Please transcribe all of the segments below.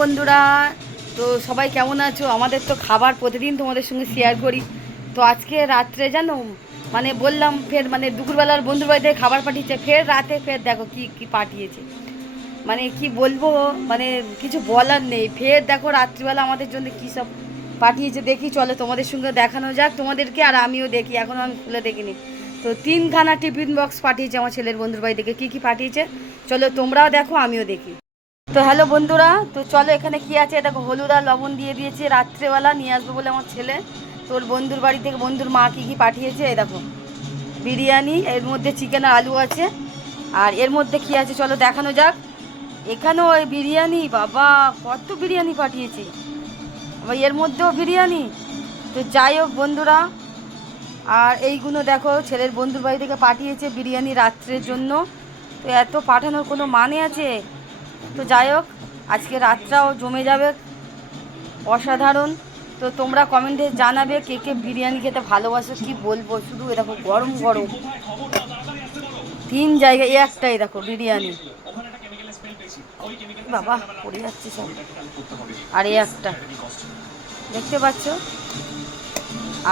বন্ধুরা, তো সবাই কেমন আছো? আমাদের তো খাবার প্রতিদিন তোমাদের সঙ্গে শেয়ার করি। তো আজকে রাত্রে জানো, মানে বললাম ফের মানে দুপুরবেলার বন্ধুর বাড়িতে খাবার পাঠিয়েছে, ফের রাতে ফের দেখো কি কি পাঠিয়েছে। মানে কি বলবো, মানে কিছু বলার নেই। ফের দেখো রাত্রিবেলা আমাদের জন্য কী সব পাঠিয়েছে, দেখি চলো তোমাদের সঙ্গে দেখানো যাক তোমাদেরকে, আর আমিও দেখি, এখনও আমি খুলে দেখিনি। তো 3খানা টিফিন বক্স পাঠিয়েছে আমার ছেলের বন্ধুর বাড়ি থেকে। কী কী পাঠিয়েছে চলো তোমরাও দেখো আমিও দেখি। তো হ্যালো বন্ধুরা, তো চলো এখানে কি আছে দেখো। হলুদ আর লবণ দিয়ে দিয়েছে, রাত্রেবেলা নিয়ে আসবো বলে আমার ছেলে। তোর বন্ধুর বাড়ি থেকে বন্ধুর মা কী কী পাঠিয়েছে এই দেখো। বিরিয়ানি, এর মধ্যে চিকেন আর আলু আছে। আর এর মধ্যে কি আছে চলো দেখানো যাক। এখানেও ওই বিরিয়ানি, বাবা কত বিরিয়ানি পাঠিয়েছে, আবার এর মধ্যেও বিরিয়ানি। তো যাই হোক বন্ধুরা, আর এইগুলো দেখো ছেলের বন্ধুর বাড়ি থেকে পাঠিয়েছে বিরিয়ানি রাত্রের জন্য। তো এত পাঠানোর কোনো মানে আছে? তো যাই হোক, আজকে রাতটাও জমে যাবে অসাধারণ। তো তোমরা কমেন্টে জানাবে কে কে বিরিয়ানি খেতে ভালোবাসো। কি বলবো, শুধু দেখো গরম গরম 3 জায়গায় একটাই দেখো বিরিয়ানি, বাবা পড়ে যাচ্ছে সব। আর এই একটা দেখতে পাচ্ছ,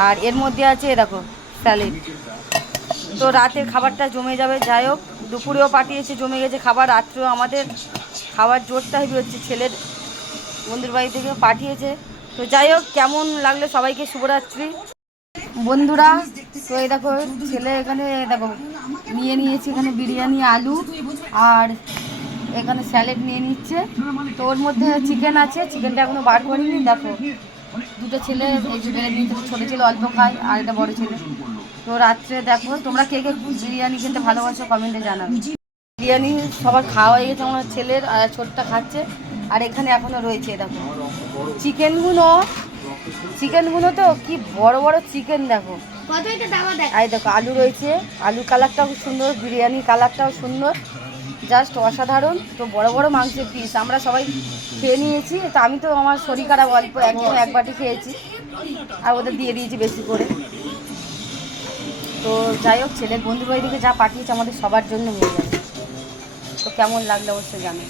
আর এর মধ্যে আছে দেখো স্যালাড। তো রাতের খাবারটা জমে যাবে। যাই হোক, দুপুরেও পাঠিয়েছে, জমে গেছে খাবার, রাত্রেও আমাদের খাবার জোরটা হেভি হচ্ছে। ছেলের বন্ধুর বাড়ি থেকে পাঠিয়েছে। তো যাই হোক, কেমন লাগলো সবাইকে শুভরাত্রি বন্ধুরা। তো এই দেখো ছেলে এখানে দেখো নিয়ে নিয়েছে, এখানে বিরিয়ানি আলু আর এখানে স্যালাড নিয়ে নিচ্ছে। তো ওর মধ্যে চিকেন আছে, চিকেনটা এখনো বার করিনি। দেখো দুটো ছেলে এই যে বেড়ে নিয়েছে, ছোটো ছেলে অল্প খায় আর একটা বড়ো ছেলে। তো রাত্রে দেখো তোমরা কে কে বিরিয়ানি খেতে ভালোবাসো কমেন্টে জানাবে। বিরিয়ানি সবার খাওয়া হয়ে গেছে, আমার ছেলের আর ছোটটা খাচ্ছে। আর এখানে এখনো রয়েছে দেখো চিকেনগুলো। চিকেনগুলো তো কি বড় বড় চিকেন দেখো। এই দেখো আলু রয়েছে, আলু কালারটাও খুব সুন্দর, বিরিয়ানির কালারটাও সুন্দর, জাস্ট অসাধারণ। তো বড় বড় মাংসের পিস আমরা সবাই খেয়ে নিয়েছি। তো আমি তো আমার শরীর খারাপ, অল্প একদম এক বাটি খেয়েছি, আর ওদের দিয়ে দিয়েছি বেশি করে। তো যাই হোক, ছেলের বন্ধুর বাড়ি থেকে যা পাঠিয়েছে আমাদের সবার জন্য হয়ে যাবে। তো কেমন লাগলো অবশ্যই জানো।